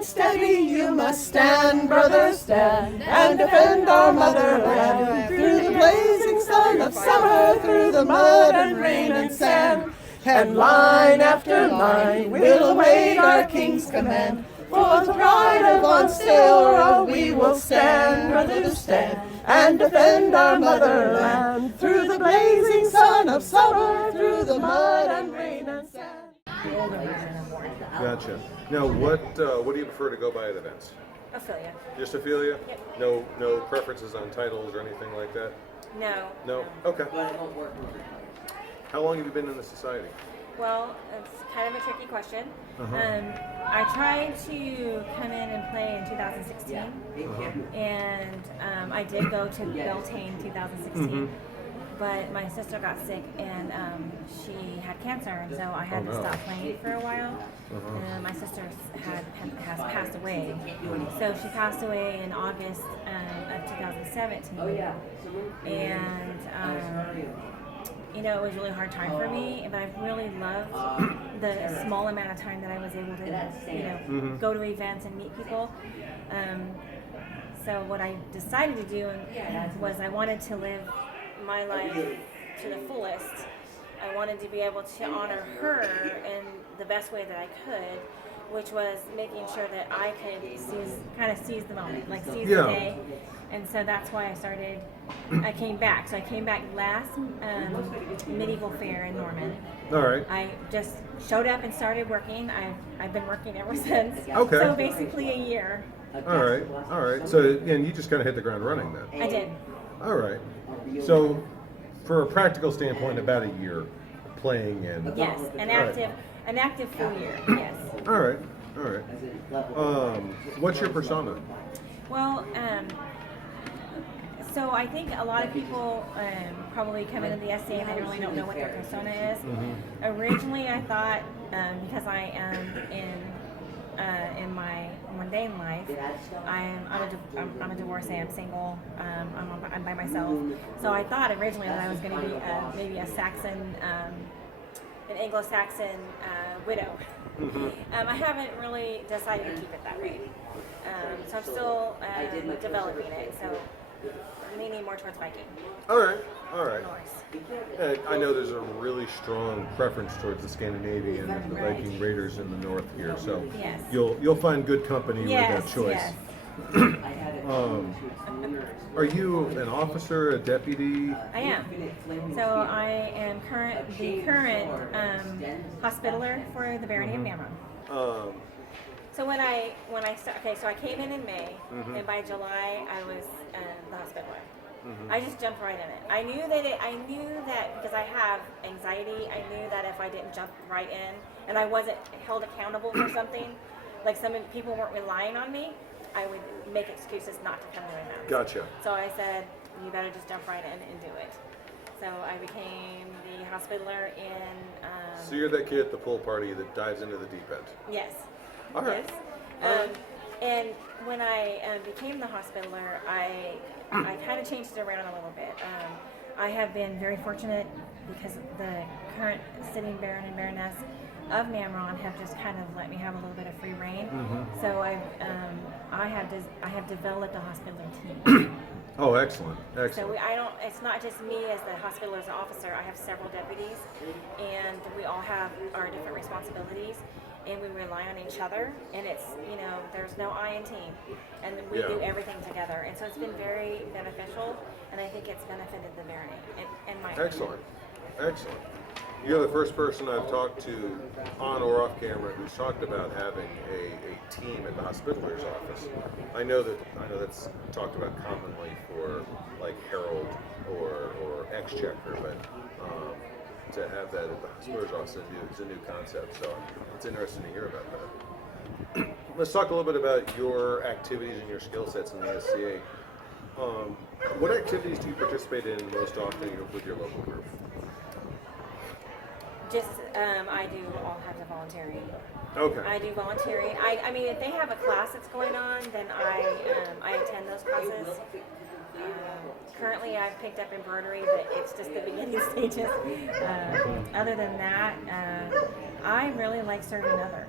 and steady you must stand, brother, stand, and defend our motherland. Through the blazing sun of summer, through the mud and rain and sand, and line after line we'll await our king's command. For the pride of Ansteorra we will stand, brother, stand, and defend our motherland. Through the blazing sun of summer, through the mud and rain and sand. Gotcha. Now, what do you prefer to go by at events? Ophilia. Just Ophilia? Yep. No preferences on titles or anything like that? No. No? Okay. How long have you been in the society? Well, it's kind of a tricky question. I tried to come in and play in 2016, and I did go to Beltane 2016. But my sister got sick and she had cancer, and so I had to stop playing for a while. And my sister has passed away. So she passed away in August of 2017. And you know, it was a really hard time for me, but I really loved the small amount of time that I was able to, you know, go to events and meet people. So what I decided to do was I wanted to live my life to the fullest. I wanted to be able to honor her in the best way that I could, which was making sure that I could seize the moment, like seize the day. And so that's why I came back. So I came back last medieval fair in Norman. All right. I just showed up and started working. I've been working ever since. Okay. So basically a year. All right. So, and you just kind of hit the ground running then? I did. All right. So, for a practical standpoint, about a year playing and... Yes, an active full year, yes. All right. What's your persona? Well, so I think a lot of people probably come into the SCA and they really don't know what their persona is. Originally, I thought, because I am in my mundane life, I'm a divorcee, I'm single, I'm by myself. So I thought originally that I was going to be maybe a Saxon, an Anglo-Saxon widow. I haven't really decided to keep it that way. So I'm still developing it, so I'm leaning more towards Viking. All right. Norse. I know there's a really strong preference towards the Scandinavian and the Viking raiders in the north here, so Yes. you'll find good company with that choice. Yes. Are you an officer, a deputy? I am. So I am the current hospitaller for the Barony of Namron. So when I so I came in May, and by July I was the hospitaller. I just jumped right in it. I knew that because I have anxiety, I knew that if I didn't jump right in and I wasn't held accountable for something, like some people weren't relying on me, I would make excuses not to come to my mouth. Gotcha. So I said, you better just jump right in and do it. So I became the hospitaller in... So you're that kid at the pool party that dives into the deep end? Yes. All right. Yes. And when I became the hospitaller, I kind of changed it around a little bit. I have been very fortunate because the current sitting Baron and Baroness of Namron have just kind of let me have a little bit of free reign. So I have developed a hospitaller team. Oh, excellent. So it's not just me as the hospitaler's officer. I have several deputies, and we all have our different responsibilities, and we rely on each other. And it's, there's no I in team, and we do everything together. And so it's been very beneficial, and I think it's benefited the Barony and my Excellent. You're the first person I've talked to on or off camera who's talked about having a team at the hospitaler's office. I know that's talked about commonly for like Herald or Exchequer, but to have that at the hospitaler's office is a new concept. So it's interesting to hear about that. Let's talk a little bit about your activities and your skill sets in the SCA. What activities do you participate in most often with your local group? Just, I do all kinds of volunteering. Okay. I do volunteering. I mean, if they have a class that's going on, then I attend those classes. Currently, I've picked up embroidery, but it's just the beginning stages. Other than that, I really like serving others.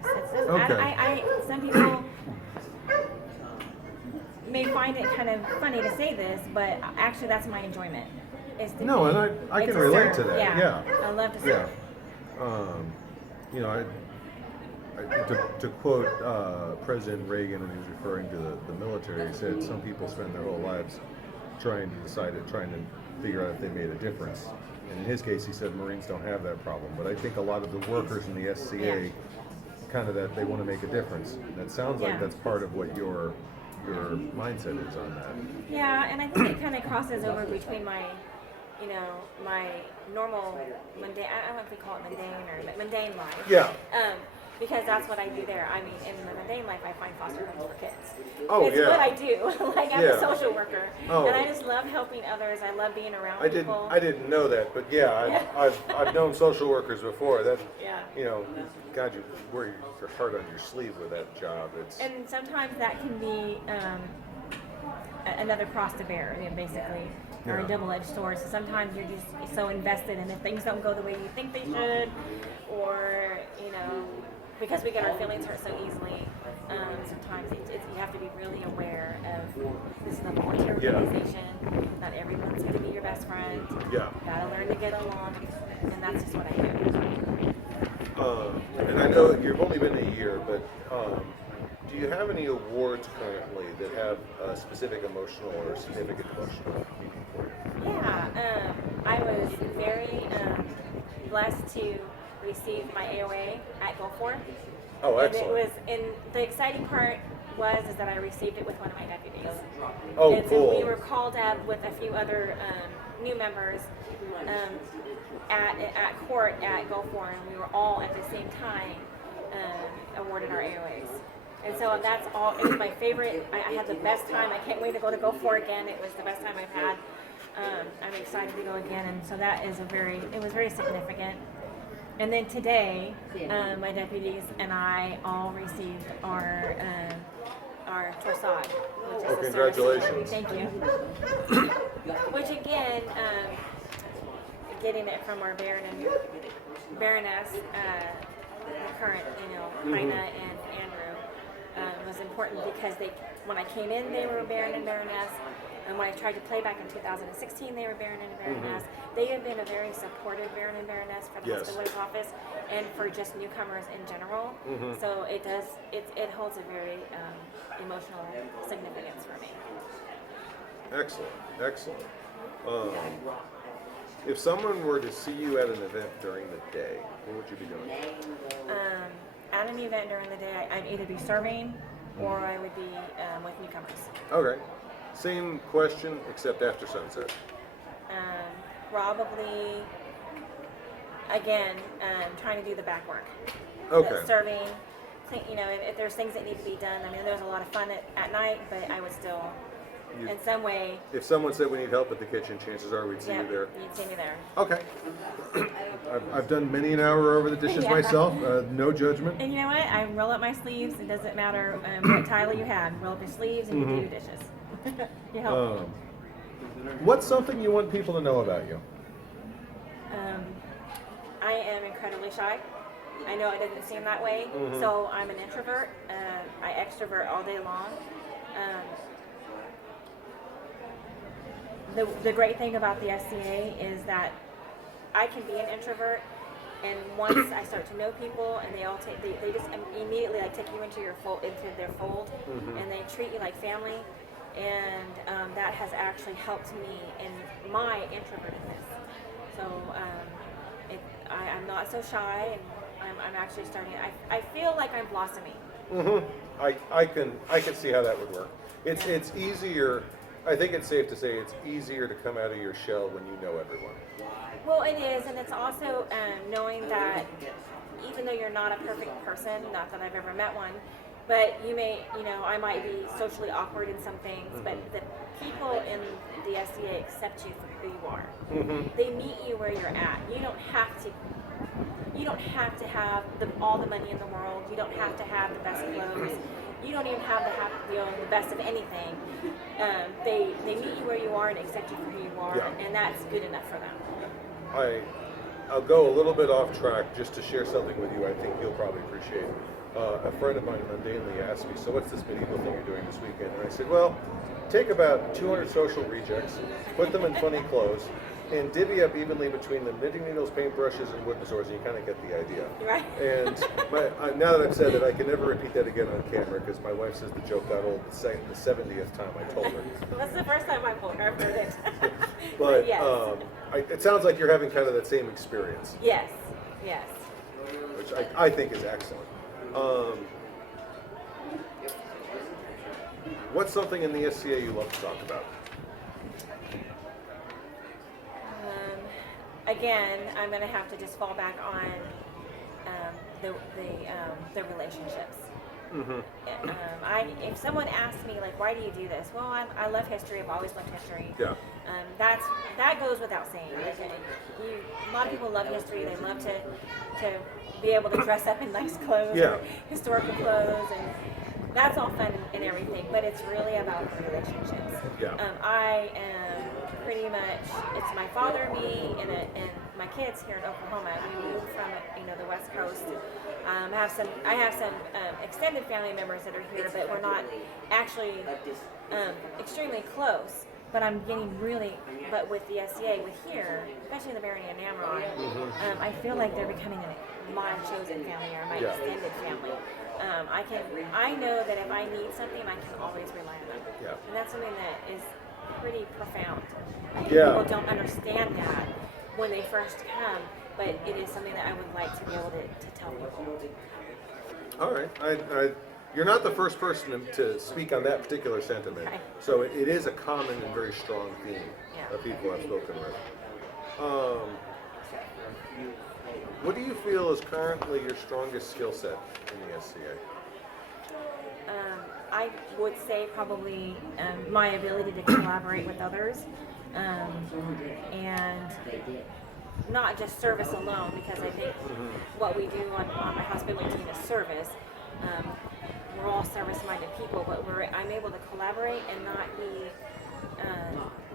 Some people may find it kind of funny to say this, but actually that's my enjoyment. Is to No, be, and I can to relate serve. to that. Yeah. I love to Yeah. serve. You know, to quote President Reagan when he was referring to the military, he said some people spend their whole lives trying to figure out if they made a difference. And in his case, he said Marines don't have that problem. But I think a lot of the workers in the SCA kind of that they want to make a difference. And that sounds like that's part of what your mindset is on that. Yeah, and I think it kind of crosses over between my, my normal mundane, I don't know if we call it mundane life. Yeah. Because that's what I do there. I mean, in the mundane life, I find foster homes for kids. Oh, it's what I do. Like, I'm a social worker. Oh. And I just love helping others. I love being around people. I didn't know that, but I've known social workers before. That, God, you wear your heart on your sleeve with that job. And sometimes that can be another cross to bear, basically, or a double-edged sword. So sometimes you're just so invested, and if things don't go the way you think they should, or because we get our feelings hurt so easily, sometimes you have to be really aware of this is a volunteer organization. Not everyone's going to be your best friend. Yeah. Gotta learn to get along, and that's just what I do. And I know you've only been a year, but do you have any awards currently that have a specific emotional or significant emotional meaning for you? Yeah, I was very blessed to receive my AOA at Gulf War. Oh, excellent. And the exciting part is that I received it with one of my deputies. Oh, and cool. So we were called up with a few other new members at court at Gulf War, and we were all at the same time awarded our AOAs. And so that's all. It was my favorite. I had the best time. I can't wait to go to Gulf War again. It was the best time I've had. I'm excited to go again, and so that is it was very significant. And then today, my deputies and I all received our Torsade, which is a service award. Congratulations! Thank you. Which again, getting it from our Baroness, the current, Heina and Andrew, was important because when I came in, they were a Baron and Baroness. And when I tried to play back in 2016, they were Baron and Baroness. They have been a very supportive Baron and Baroness for the Hospital's office and for just newcomers in general. So it holds a very emotional significance for me. Excellent. If someone were to see you at an event during the day, what would you be doing? At an event during the day, I'd either be serving or I would be with newcomers. Okay. Same question, except after sunset. Probably, again, trying to do the back work. Okay. Serving, if there's things that need to be done. I mean, there's a lot of fun at night, but I would still, in some way. If someone said we need help at the kitchen, chances are we'd see you there. You'd see me there. Okay. I've done many an hour over the dishes myself. No judgment. And you know what? I roll up my sleeves. It doesn't matter what title you have. Roll up your sleeves and you do your dishes. You help. What's something you want people to know about you? I am incredibly shy. I know it doesn't seem that way. So I'm an introvert. I extrovert all day long. The great thing about the SCA is that I can be an introvert, and once I start to know people, and they just immediately take you into their fold, and they treat you like family, and that has actually helped me in my introvertedness. So I'm not so shy, and I'm actually starting. I feel like I'm blossoming. I can see how that would work. It's easier. I think it's safe to say it's easier to come out of your shell when you know everyone. Well, it is, and it's also knowing that even though you're not a perfect person, not that I've ever met one, but I might be socially awkward in some things, but the people in the SCA accept you for who you are. They meet you where you're at. You don't have to have all the money in the world. You don't have to have the best clothes. You don't even have to have the best of anything. They meet you where you are and accept you for who you are, and that's good enough for them. I'll go a little bit off track just to share something with you I think you'll probably appreciate. a friend of mine mundanely asked me, so what's this medieval thing you're doing this weekend? And I said, well, take about 200 social rejects, put them in funny clothes, and divvy up evenly between them knitting needles, paintbrushes, and wooden swords, and you kind of get the idea. Right. And now that I've said it, I can never repeat that again on camera because my wife says the joke got old the 70th time I told her. That's the first time I've heard it. But yes. It sounds like you're having kind of that same experience. Yes. Yes. Which I think is excellent. What's something in the SCA you love to talk about? Again, I'm going to have to just fall back on the relationships. Mm-hmm. If someone asks me, like, why do you do this? Well, I love history. I've always loved history. Yeah. That goes without saying. Like, a lot of people love history. They love to be able to dress up in nice clothes, yeah, or historical clothes, and that's all fun and everything. But it's really about the relationships. Yeah. I am pretty much, it's my father, me, and my kids here in Oklahoma. We moved from the West Coast. I have some extended family members that are here, but we're not actually extremely close. But I'm getting but with the SCA, with here, especially the Barony of Namron, I feel like they're becoming my chosen family or my extended family. I know that if I need something, I can always rely on them. Yeah. And that's something that is pretty profound. I think Yeah. people don't understand that when they first come, but it is something that I would like to be able to tell people. All right. You're not the first person to speak on that particular sentiment. Okay. So it is a common and very strong theme of people I've spoken with. What do you feel is currently your strongest skill set in the SCA? I would say probably my ability to collaborate with others, and not just service alone, because I think what we do on my hospitality team is service. We're all service-minded people, but I'm able to collaborate and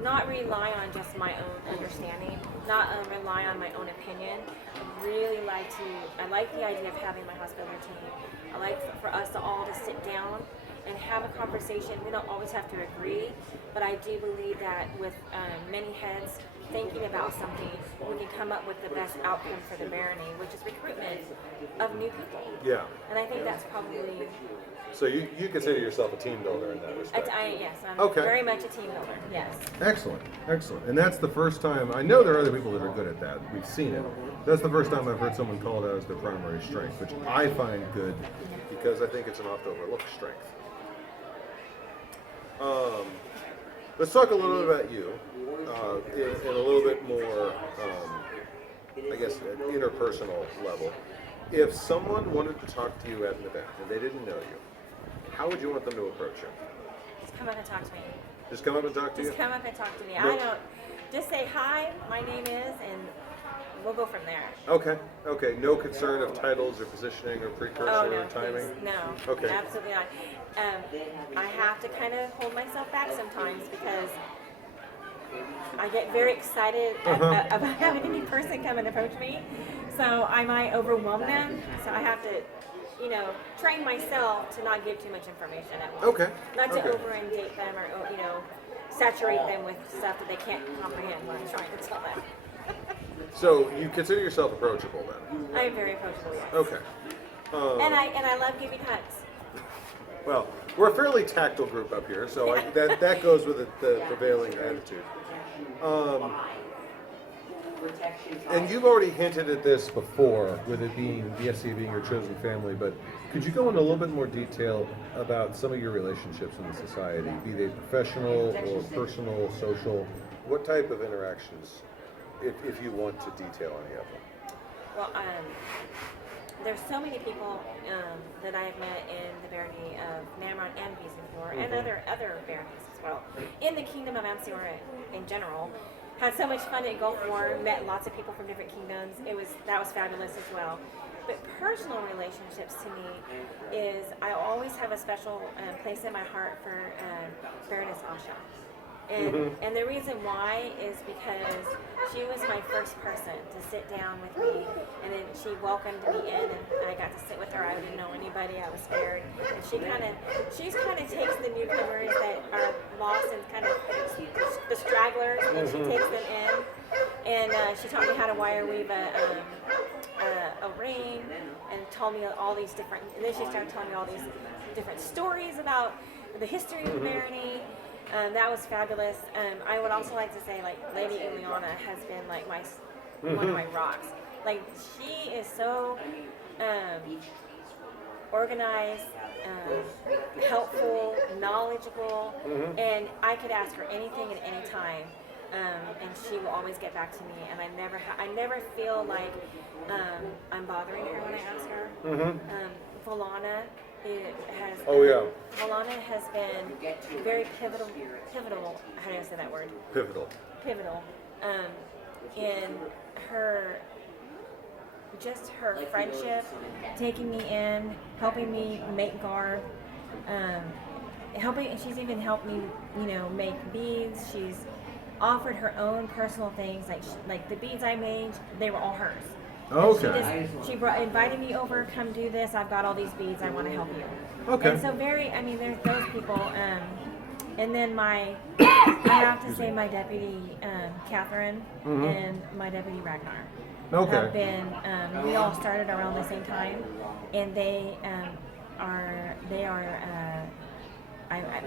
not rely on just my own understanding, not rely on my own opinion. I like the idea of having my hospitality team. I like for us all to sit down and have a conversation. We don't always have to agree, but I do believe that with many heads thinking about something, we can come up with the best outcome for the barony, which is recruitment of new people. Yeah. And I think that's probably... So you consider yourself a team builder in that respect? Yes, I'm very much a team builder, yes. Excellent. And that's the first time, I know there are other people that are good at that, we've seen it. That's the first time I've heard someone call it out as their primary strength, which I find good because I think it's an oft-overlooked strength. Let's talk a little bit about you in a little bit more, I guess, at an interpersonal level. If someone wanted to talk to you at an event and they didn't know you, how would you want them to approach you? Just come up and talk to me. Just come up and talk to you? Just come up and talk to me. No. I don't, just say hi, my name is, and we'll go from there. Okay. No concern of titles or positioning or precursor or timing? Please, no. Okay. Absolutely not. I have to kind of hold myself back sometimes because I get very excited about having a new person come and approach me. So I might overwhelm them. So I have to, train myself to not give too much information at once. Okay. Not to over-inundate them or, saturate them with stuff that they can't comprehend what I'm trying to tell them. So you consider yourself approachable then? I am very approachable, yes. Okay. And I love giving hugs. Well, we're a fairly tactile group up here, so that goes with the prevailing attitude. And you've already hinted at this before, with it being the SCA being your chosen family, but could you go into a little bit more detail about some of your relationships in the society, be they professional or personal, social? What type of interactions, if you want to detail any of them? Well, there's so many people that I've met in the barony of Namron and Beasley and other baronies as well. In the kingdom of Ansteorra in general, had so much fun at Gulf War, met lots of people from different kingdoms. That was fabulous as well. But personal relationships to me is I always have a special place in my heart for Baroness Asha. And the reason why is because she was my first person to sit down with me, and then she welcomed me in, and I got to sit with her. I didn't know anybody. I was scared, and she kind of takes the newcomers that are lost and kind of the stragglers, and she takes them in, and she taught me how to wire weave a ring, and told me all these different. And then she started telling me all these different stories about the history of Barony. That was fabulous. I would also like to say, like, Lady Ileana has been like one of my rocks. Like, she is so organized, helpful, knowledgeable, and I could ask her anything at any time, and she will always get back to me. And I never feel like I'm bothering her when I ask her. Volana. Volana has been very pivotal. How do I say that word? Pivotal. In her friendship, taking me in, helping me make garb, she's even helped me, make beads. She's offered her own personal things, like the beads I made, they were all hers. Okay. She invited me over, come do this. I've got all these beads. I want to help you. Okay. And so there's those people. And then I have to say my deputy, Catherine, and my deputy Ragnar. Have been, we all started around the same time, and they are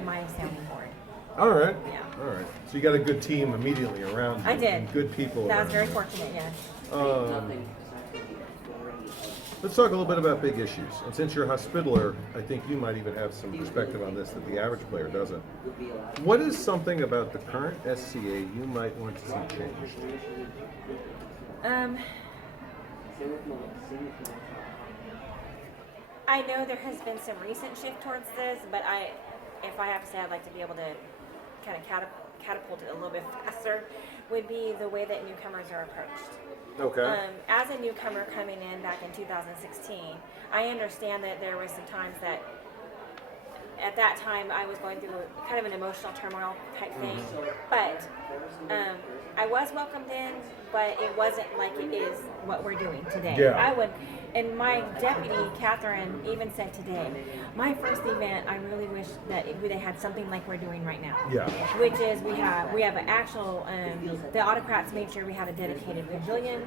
my sounding board. All right. Yeah. All right. So you got a good team immediately around you. I did. And good people. That was very you. fortunate, yes. Let's talk a little bit about big issues. And since you're a hospitaller, I think you might even have some perspective on this that the average player doesn't. What is something about the current SCA you might want to see changed? I know there has been some recent shift towards this, but if I have to say, I'd like to be able to kind of catapult it a little bit faster, would be the way that newcomers are approached. Okay. As a newcomer coming in back in 2016, I understand that there was some times that at that time I was going through kind of an emotional turmoil type thing, but I was welcomed in, but it wasn't like it is what we're doing today. Yeah. And my deputy, Catherine, even said today, my first event, I really wish that they had something like we're doing right now. Yeah. Which is we have an actual, the autocrats made sure we have a dedicated pavilion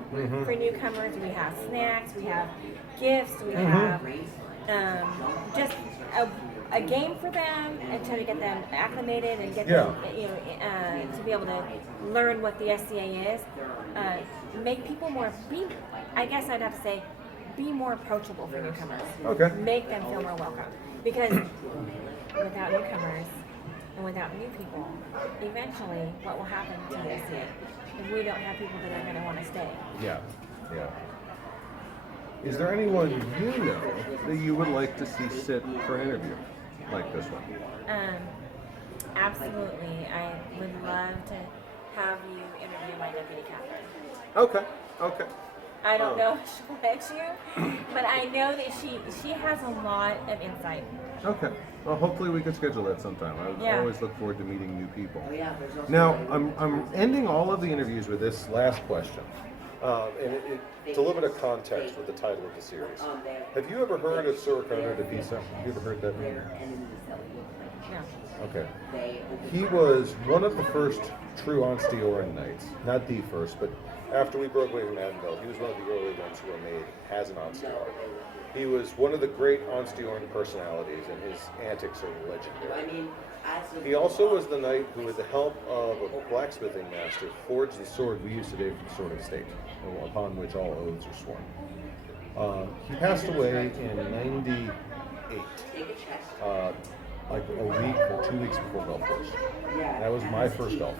for newcomers. We have snacks, we have gifts, we have just a game for them and try to get them acclimated and get them, to be able to learn what the SCA is. Make people I guess I'd have to say, be more approachable for newcomers. Okay. Make them feel more welcome. Because without newcomers and without new people, eventually what will happen to the SCA if we don't have people that are going to want to stay? Yeah. Is there anyone you know that you would like to see sit for an interview like this one? Absolutely. I would love to have you interview my deputy Catherine. Okay. I don't know if she'll let you, but I know that she has a lot of insight. Okay. Well, hopefully we can schedule that sometime. I always look forward to meeting new people. Now, I'm ending all of the interviews with this last question. And it's a little bit of context with the title of the series. Have you ever heard of Suricano de Pisa? Have you ever heard that name? No. Okay. He was one of the first true Ansteorran knights. Not the first, but after we broke away from Addenville, he was one of the early ones who were made as an Ansteorra. He was one of the great Ansteorran personalities, and his antics are legendary. He also was the knight who, with the help of a blacksmithing master, forged the sword we use today for the Sword of State, upon which all oaths are sworn. He passed away in 98, like a week or 2 weeks before Gulf Wars. That was my first Gulf.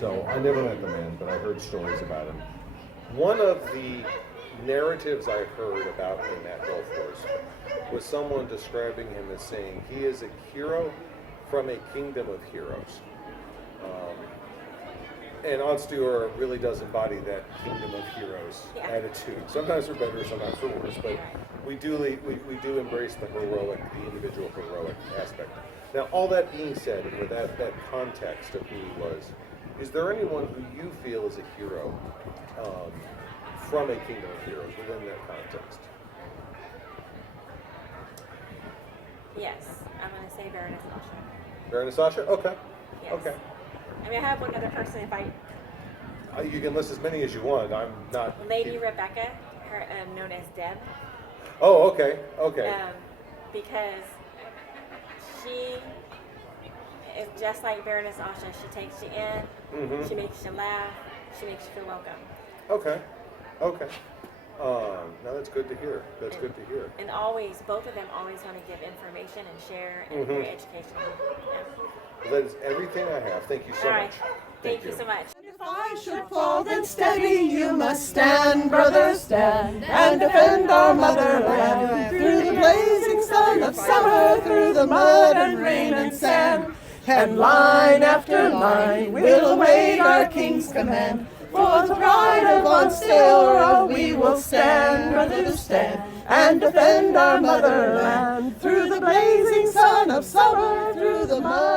So I never met the man, but I heard stories about him. One of the narratives I heard about him at Gulf Wars was someone describing him as saying he is a hero from a kingdom of heroes. And Ansteorra really does embody that kingdom of heroes attitude. Sometimes for better, sometimes for worse, but we do embrace the heroic, the individual heroic aspect. Now, all that being said, and with that context of who he was, is there anyone who you feel is a hero from a kingdom of heroes within that context? Yes, I'm going to say Baroness Asha. Baroness Asha? Okay. Yes. Okay. I mean, I have one other person if I... You can list as many as you want. I'm not... Lady Rebecca, her known as Deb. Oh, okay. Okay. Because she is just like Baroness Asha. She takes you in, she makes you laugh, she makes you feel welcome. Okay. Okay. No, that's good to hear. That's good to hear. And always, both of them always want to give information and share and very educational. Yeah. Well, that is everything I have. Thank you so much. Thank you so much. If I should fall, then steady you must stand, brothers, stand, and defend our motherland. Through the blazing sun of summer, through the mud and rain and sand, and line after line we'll await our king's command. For the pride of Ansteorra we will stand, brothers, stand, and defend our motherland. Through the blazing sun of summer, through the mud